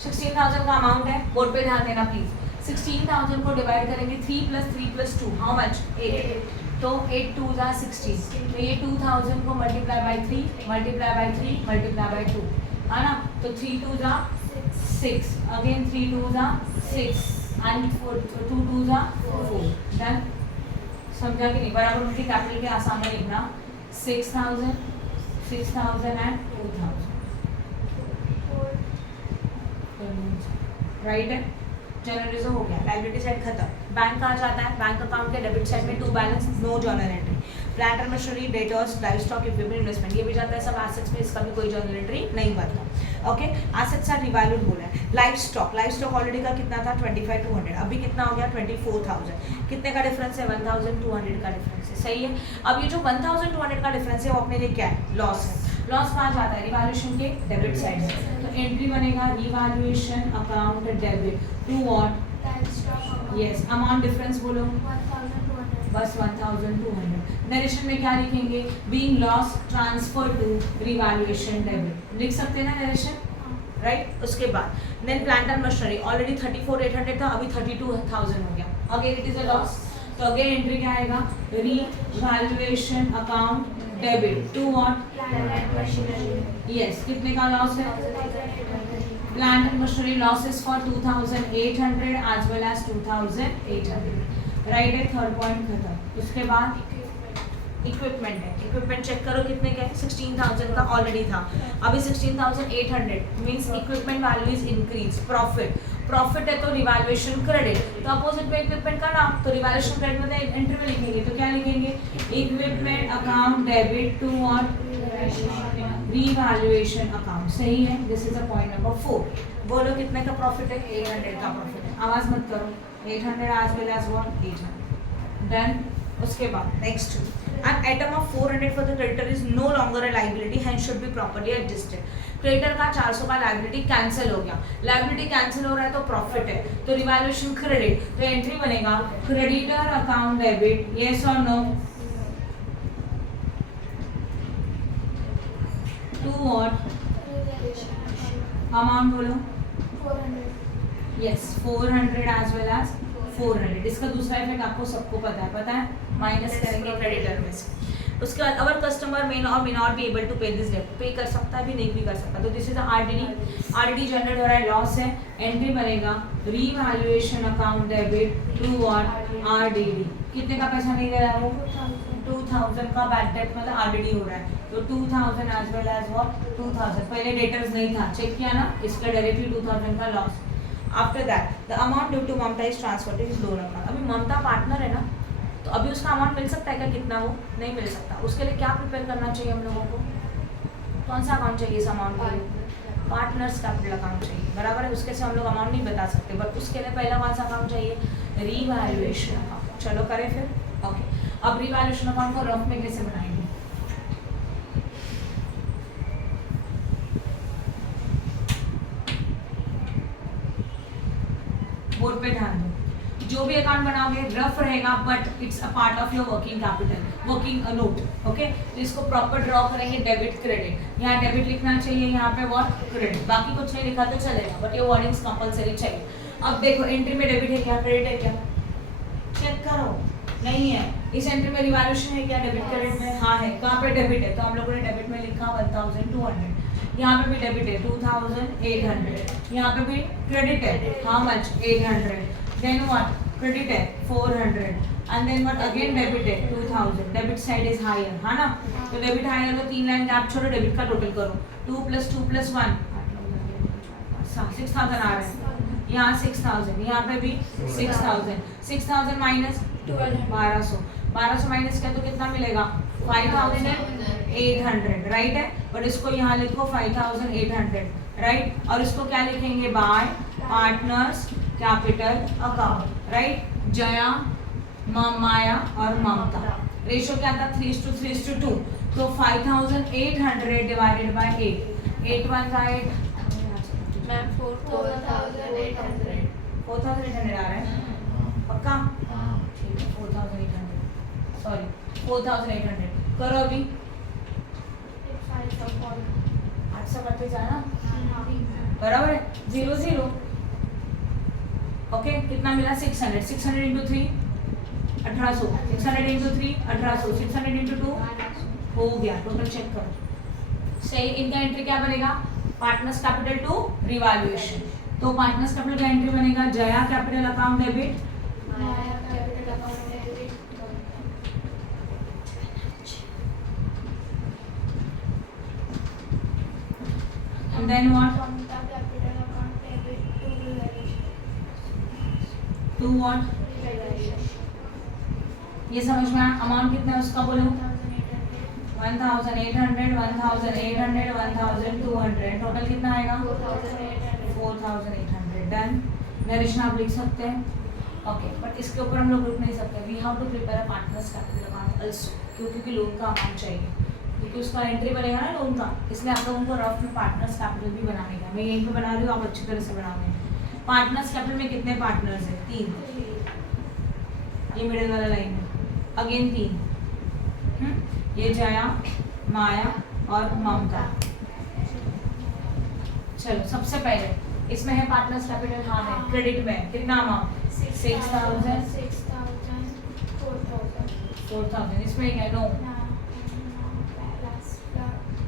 16,000 का अमाउंट है, बोर्ड पे ध्यान देना प्लीज। 16,000 को डिवाइड करेंगे 3 + 3 + 2, हाउ मच? 8। तो 8 2 = 16, तो ये 2000 को multiply by 3 multiply by 3 multiply by 2 है ना, तो 3 2 = 6, अगेन 3 2 = 6 एंड 2 2 = 4। डन, समझा कि नहीं? बराबर उनकी कैपिटल के आसान में लिखना 6,000 6,000 एंड 2,000, राइट है। जनरल रिजर्व हो गया, लायबिलिटी साइड खत्म। बैंक कहाँ जाता है? बैंक अकाउंट के डेबिट साइड में to balance, no journal entry. Plant and machinery, debtors, livestock, equipment, investment, ये भी जाता है सब एसेट्स में, इसका भी कोई जर्नल एंट्री नहीं बनता। ओके, एसेट्स आर रिवैल्यूड बोला है। लाइव स्टॉक ऑलरेडी का कितना था? 25,200, अभी कितना हो गया? 24,000। कितने का डिफरेंस है? 1,200 का डिफरेंस है, सही है। अब ये जो 1,200 का डिफरेंस है वो अपने लिए क्या है? लॉस है। लॉस कहाँ जाता है? रिवैल्यूएशन के डेबिट साइड से, तो एंट्री बनेगा revaluation account debit to what? Yes, amount difference बोलो, 1,200। बस 1,200। नरेशन में क्या लिखेंगे? Being loss transfer to revaluation debit, लिख सकते हैं ना नरेशन, राइट। उसके बाद then plant and machinery already 34,800 था, अभी 32,000 हो गया, again it is a loss, तो अगेन एंट्री क्या आएगा? Revaluation account debit to what? Yes, कितने का लॉस है? Plant and machinery losses for 2,800 as well as 2,800, right है। थर्ड पॉइंट खत्म। उसके बाद इक्विपमेंट है, इक्विपमेंट चेक करो कितने का है? 16,000 का ऑलरेडी था, अभी 16,800 means equipment value is increase. Profit है तो रिवैल्यूएशन क्रेडिट, तो अपोजिट में इक्विपमेंट का नाम, तो रिवैल्यूएशन क्रेडिट में एंट्री में लिखेंगे, तो क्या लिखेंगे? Equipment account debit to what? Revaluation account, सही है। This is a point number 4। बोलो कितने का प्रॉफिट है? 800 का प्रॉफिट है, आवाज मत करो। 800 as well as what? 800, done. उसके बाद next, an item of 400 for the creditor is no longer a liability and should be properly adjusted. Creditor का 400 का लायबिलिटी कैंसिल हो गया, लायबिलिटी कैंसिल हो रहा है तो प्रॉफिट है, तो रिवैल्यूएशन क्रेडिट, तो एंट्री बनेगा क्रेडिटर अकाउंट डेबिट, यस और नो? To what? अमाउंट बोलो। 400। Yes, 400 as well as 400। इसका दूसरा इफेक्ट आपको सबको पता है, माइनस करेंगे क्रेडिटर में से। उसके बाद our customer may not be able to pay this debt, pay कर सकता है भी नहीं भी कर सकता, तो दिस इज आरडीडी जनरेट हो रहा है, लॉस है, एंट्री बनेगा revaluation account debit to what? RDD. कितने का पैसा नहीं दे रहा है वो? 2,000 का बैड डेट मतलब आरडीडी हो रहा है, तो 2,000 एज वेल एज व्हाट? 2,000। पहले डेटर्स नहीं था, चेक किया ना, इसका डायरेक्टली 2,000 का loss. After that the amount due to Mamata is transferred to his loan account. अभी ममता पार्टनर है ना, तो अभी उसका अमाउंट मिल सकता है क्या? कितना हो? नहीं मिल सकता। उसके लिए क्या प्रिपेयर करना चाहिए हम लोगों को? कौन सा अकाउंट चाहिए इस अमाउंट के लिए? पार्टनर्स कैपिटल अकाउंट चाहिए, बराबर है। उसके से हम लोग अमाउंट नहीं बता सकते, बट उसके लिए पहला कौन सा अकाउंट चाहिए? Revaluation account. चलो करें फिर। ओके, अब रिवैल्यूएशन अकाउंट को रफ में कैसे बनाएंगे? बोर्ड पे ध्यान दो, जो भी अकाउंट बनाओगे रफ रहेगा, but it's a part of your working capital, working note. Okay, तो इसको प्रॉपर ड्रॉ करेंगे, डेबिट क्रेडिट। यहाँ डेबिट लिखना चाहिए, यहाँ पे व्हाट? क्रेडिट। बाकी कुछ नहीं लिखा तो चलेगा, बट ये वर्डिंग्स कंपलसरी चाहिए। अब देखो एंट्री में डेबिट है क्या? क्रेडिट है क्या? चेक करो, नहीं है। इस एंट्री में रिवैल्यूएशन है क्या? डेबिट क्रेडिट में हाँ है। कहाँ पे डेबिट है? तो हम लोगों ने डेबिट में लिखा 1,200, यहाँ पे भी डेबिट है 2,800, यहाँ पे भी क्रेडिट है how much? 800, then what? Credit है 400, and then what? Again debit है 2,000, डेबिट साइड इज हायर, है ना। तो डेबिट हायर तो 3 लाइन गैप छोड़ो, डेबिट का टोटल करो, 2 + 2 + 1 6,000 आ रहा है, यहाँ 6,000, यहाँ पे भी 6,000, 6,000 माइनस 1200 माइनस किया तो कितना मिलेगा? 5,800, राइट है। बट इसको यहाँ लिखो 5,800, राइट। और इसको क्या लिखेंगे? By partners capital account, right. Jaya, Maya और ममता, रेशो क्या था? 3:3:2, तो 5,800 डिवाइडेड बाय 8, 8 1 8 मैम 4,800। 4,800 आ रहा है पक्का? ठीक है, 4,800, सॉरी 4,800 करो अभी। 800 करते जाना, बराबर है, 0 0। ओके, कितना मिला 600, 600 इंटू 3 1800, 600 इंटू 3 1800, 600 इंटू 2 हो गया। टोटल चेक करो सही। इनका एंट्री क्या बनेगा, पार्टनर्स कैपिटल टू रिवैल्यूएशन। तो पार्टनर्स कैपिटल का एंट्री बनेगा Jaya capital account debit, Maya capital account debit, and then what, Mamata capital account debit to revaluation, to what, ये समझ में आया। अमाउंट कितना है उसका बोलो, 1800, 1800, 1200, टोटल कितना आएगा 4800। डन। नरेशन आप लिख सकते हैं। ओके, बट इसके ऊपर हम लोग रुक नहीं सकते, we have to prepare a partners capital account also, क्योंकि लोन का अमाउंट चाहिए, क्योंकि उसका एंट्री बनेगा ना लोन का, इसलिए आप लोगों को रफ में पार्टनर्स कैपिटल भी बनाने का। मैं यहीं पे बना रही हूँ, आप अच्छी तरह से बनाओगे। पार्टनर्स कैपिटल में कितने पार्टनर्स हैं, 3, ये मिडिल वाला लाइन है, अगेन 3, ये जया, माया और ममता। चलो सबसे पहले इसमें है पार्टनर्स कैपिटल, हाँ है, क्रेडिट में कितना अमाउंट 6000, 4000, इसमें क्या नो,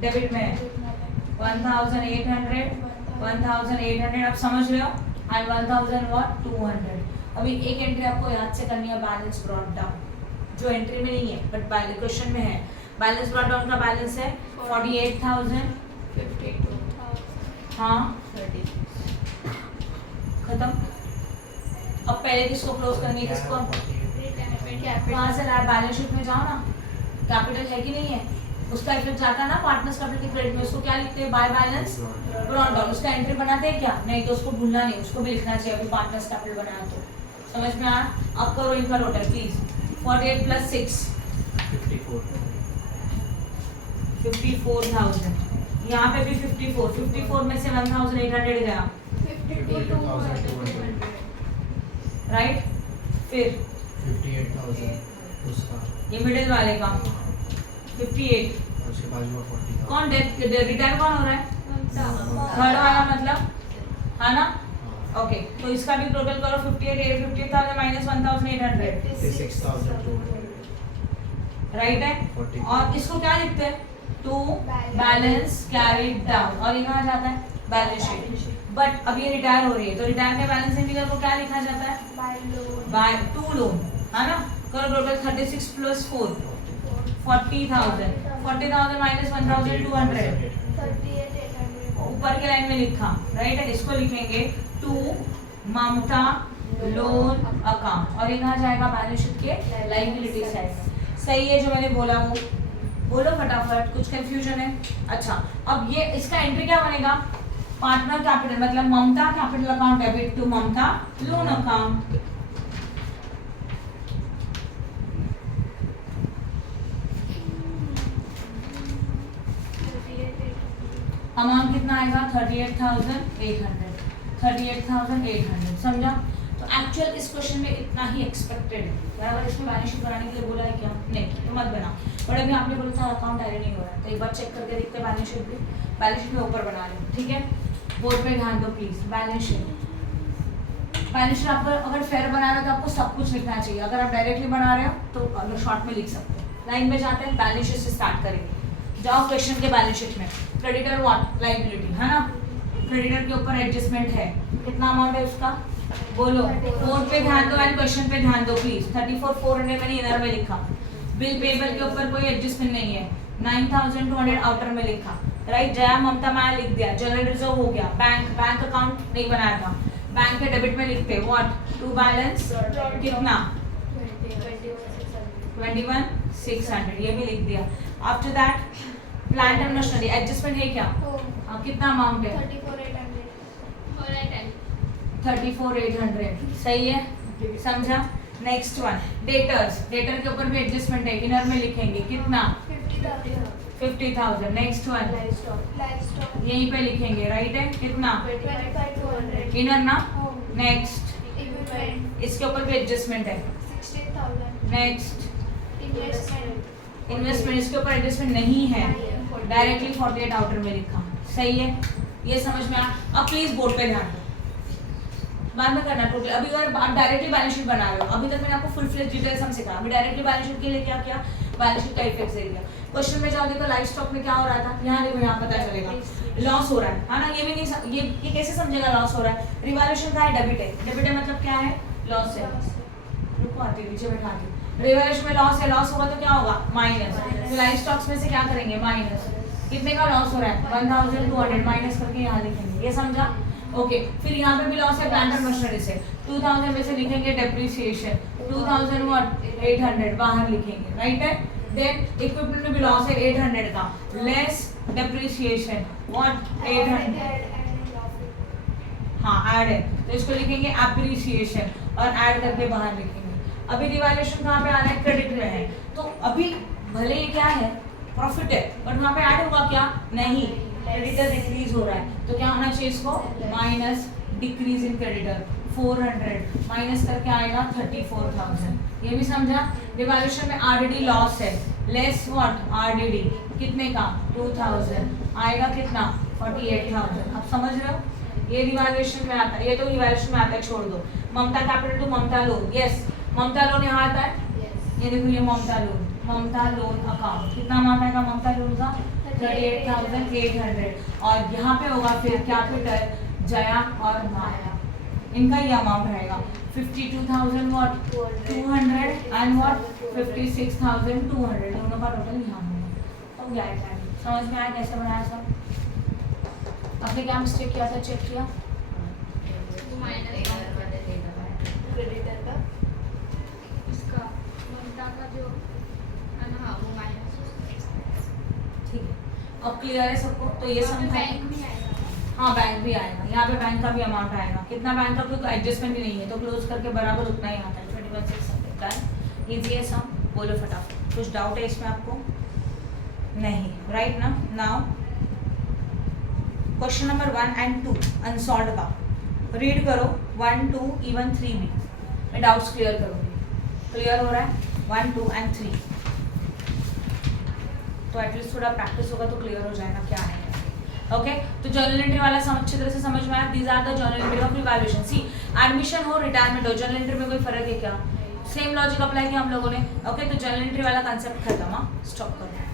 डेबिट में 1800, 1800 आप समझ रहे हो, एंड 1000 व्हाट 200। अभी एक एंट्री आपको याद से करनी है, बैलेंस ब्रॉट डाउन, जो एंट्री में नहीं है बट क्वेश्चन में है। बैलेंस ब्रॉट डाउन का बैलेंस है 48,000, 52,000, हाँ 30, खत्म। अब पहले किसको क्लोज करेंगे, किसको, वहाँ से बैलेंस शीट में जाओ ना, कैपिटल है कि नहीं है, उसका इफेक्ट जाता है ना पार्टनर्स कैपिटल के क्रेडिट में, उसको क्या लिखते हैं, बाय बैलेंस ब्रॉट डाउन। उसका एंट्री बनाते हैं क्या, नहीं तो उसको भूलना नहीं, उसको भी लिखना चाहिए अभी पार्टनर्स कैपिटल बनाया तो। समझ में आया। अब करो इनका टोटल प्लीज, 48 + 6 54,000, यहाँ पे भी 54 में से 1,800 गया, 52,200, राइट। फिर 58,000 उसका, ये मिडिल वाले का 58, और उसके बाजू में 40,000। कौन रिटायर कौन हो रहा है, थर्ड वाला मतलब, है ना। ओके, तो इसका भी टोटल करो, 58,000 माइनस 1,800, 56,200, राइट है। 40। और इसको क्या लिखते हैं, टू बैलेंस कैरीड डाउन, और ये कहाँ जाता है, बैलेंस शीट। बट अब ये रिटायर हो रही है, तो रिटायर के बैलेंसिंग फिगर को क्या लिखा जाता है, बाय टू लोन, है ना। करो टोटल 36 + 4 40,000, 40,000 माइनस 1,200, 38,800, ऊपर के लाइन में लिखा, राइट है। इसको लिखेंगे टू ममता लोन अकाउंट, और ये कहाँ जाएगा, बैलेंस शीट के लायबिलिटी साइड। सही है जो मैंने बोला वो बोलो फटाफट, कुछ कंफ्यूजन है। अच्छा, अब ये इसका एंट्री क्या बनेगा, पार्टनर कैपिटल मतलब Mamta capital account debit to Mamta loan account. Amount कितना आएगा 38,800, 38,800, समझा। तो एक्चुअल इस क्वेश्चन में इतना ही एक्सपेक्टेड है, बराबर। इसमें बैलेंस शीट बनाने के लिए बोला है क्या, नहीं तो मत बना, बट अभी आपने बोला था अकाउंट ऐड नहीं हो रहा है, तो एक बार चेक करके देखते हैं बैलेंस शीट भी। बैलेंस शीट में ऊपर बना लो, ठीक है। बोर्ड पे ध्यान दो प्लीज। बैलेंस शीट आपको अगर फेयर बना रहे हो तो आपको सब कुछ लिखना चाहिए, अगर आप डायरेक्टली बना रहे हो तो अगर शॉर्ट में लिख सकते हैं। लाइन में जाते हैं, बैलेंस शीट से स्टार्ट करेंगे। जाओ क्वेश्चन के बैलेंस शीट में, क्रेडिटर व्हाट लायबिलिटी, है ना। क्रेडिटर के ऊपर एडजस्टमेंट है, कितना अमाउंट है उसका बोलो। बोर्ड पे ध्यान दो एंड क्वेश्चन पे ध्यान दो प्लीज। 34,400 मैंने इनर में लिखा, बिल पेबल के ऊपर कोई एडजस्टमेंट नहीं है। 9,200 आउटर में लिखा, राइट। जया ममता माया लिख दिया। जनरल रिजर्व हो गया। बैंक अकाउंट नहीं बनाया था, बैंक के डेबिट में लिखते व्हाट टू बैलेंस कितना 21,600, ये भी लिख दिया। After that plant and machinery adjustment है क्या, कितना अमाउंट है 34,800, सही है, समझा। नेक्स्ट वन डेटर्स, डेटर के ऊपर भी एडजस्टमेंट है, इनर में लिखेंगे कितना 50,000। नेक्स्ट वन यहीं पे लिखेंगे, राइट है, कितना इनर ना। नेक्स्ट इसके ऊपर भी एडजस्टमेंट है। नेक्स्ट इन्वेस्टमेंट, इसके ऊपर एडजस्टमेंट नहीं है, डायरेक्टली 48 आउटर में लिखा, सही है। ये समझ में आया? अब प्लीज बोर्ड पे ध्यान दो, बाद में करना टोटल। अभी अगर आप डायरेक्टली बैलेंस शीट बना रहे हो, अभी तक मैंने आपको फुल फ्लेज डिटेल्स हम सिखाया, अभी डायरेक्टली बैलेंस शीट के लिए क्या किया, बैलेंस शीट का इफेक्ट दे दिया। क्वेश्चन में जाओ देखो लाइफ स्टॉक में क्या हो रहा था, यहाँ देखो यहाँ पता चलेगा लॉस हो रहा है ना। ये भी नहीं ये कैसे समझेगा लॉस हो रहा है? रिवैल्यूएशन का है डेबिट है, डेबिट है मतलब क्या है, लॉस है। रुको आती नीचे बैठा दी, रिवैल्यूएशन में लॉस है, लॉस होगा तो क्या होगा, माइनस। तो लाइफ स्टॉक्स में से क्या करेंगे, माइनस। कितने का लॉस हो रहा है, 1200 माइनस करके यहाँ लिखेंगे, ये समझा? ओके फिर यहाँ पे भी लॉस है प्लांट एंड मशीनरी से, 2000 में से लिखेंगे डेप्रिसिएशन, 2000 व्हाट 800 बाहर लिखेंगे, राइट है। देन इक्विपमेंट में भी लॉस है 800 का, लेस डेप्रिसिएशन व्हाट 800, हाँ ऐड है तो इसको लिखेंगे एप्रिसिएशन और ऐड करके बाहर लिखेंगे। अभी रिवैल्यूएशन कहाँ पे आ रहा है, क्रेडिट में है, तो अभी भले ये क्या है, प्रॉफिट है, बट वहाँ पे ऐड होगा क्या, नहीं, क्रेडिटर डिक्रीज हो रहा है, तो क्या होना चाहिए इसको, minus decrease in creditor 400 minus करके आएगा 34,000। ये भी समझा? रिवैल्यूएशन में आरडीडी लॉस है, लेस व्हाट आरडीडी कितने का 2000 आएगा कितना 48,000। अब समझ रहे हो? ये रिवैल्यूएशन में आता है, ये तो रिवैल्यूएशन में आता है, छोड़ दो। Mamta capital to Mamta loan, yes Mamta loan यहाँ आता है, ये देखो ये ममता लोन अकाउंट, कितना अमाउंट आएगा ममता लोन का 38,800, और यहाँ पे होगा फिर कैपिटल जया और माया, इनका ये अमाउंट रहेगा 52,000 व्हाट 200 एंड व्हाट 56,200, दोनों का टोटल यहाँ होगा। तो क्या है, समझ में आया कैसे बनाया सब? आपने क्या मिस्टेक किया था, चेक किया? क्रेडिटर का इसका ममता का जो है ना वो माइनस, ठीक है, अब क्लियर है सबको? तो ये समझ बैंक भी आएगा, हाँ बैंक भी आएगा, यहाँ पे बैंक का भी अमाउंट आएगा, कितना बैंक का, कोई एडजस्टमेंट भी नहीं है, तो क्लोज करके बराबर उतना ही आता है 21,600। इजी है सम, बोलो फटाफट। कुछ डाउट है इसमें आपको? नहीं, राइट ना? Now question number 1 and 2 unsolved का रीड करो, 1, 2 इवन 3 भी मैं डाउट्स क्लियर करूँगी। क्लियर हो रहा है 1, 2 एंड 3? तो एटलीस्ट थोड़ा प्रैक्टिस होगा तो क्लियर हो जाएगा क्या है। ओके तो जर्नल एंट्री वाला अच्छी तरह से समझ में आया? These are the journal entry of revaluation. सी एडमिशन हो रिटायरमेंट हो, जर्नल एंट्री में कोई फर्क है क्या? सेम लॉजिक अप्लाई किया हम लोगों ने। ओके तो जर्नल एंट्री वाला कंसेप्ट खत्म, स्टॉप करो।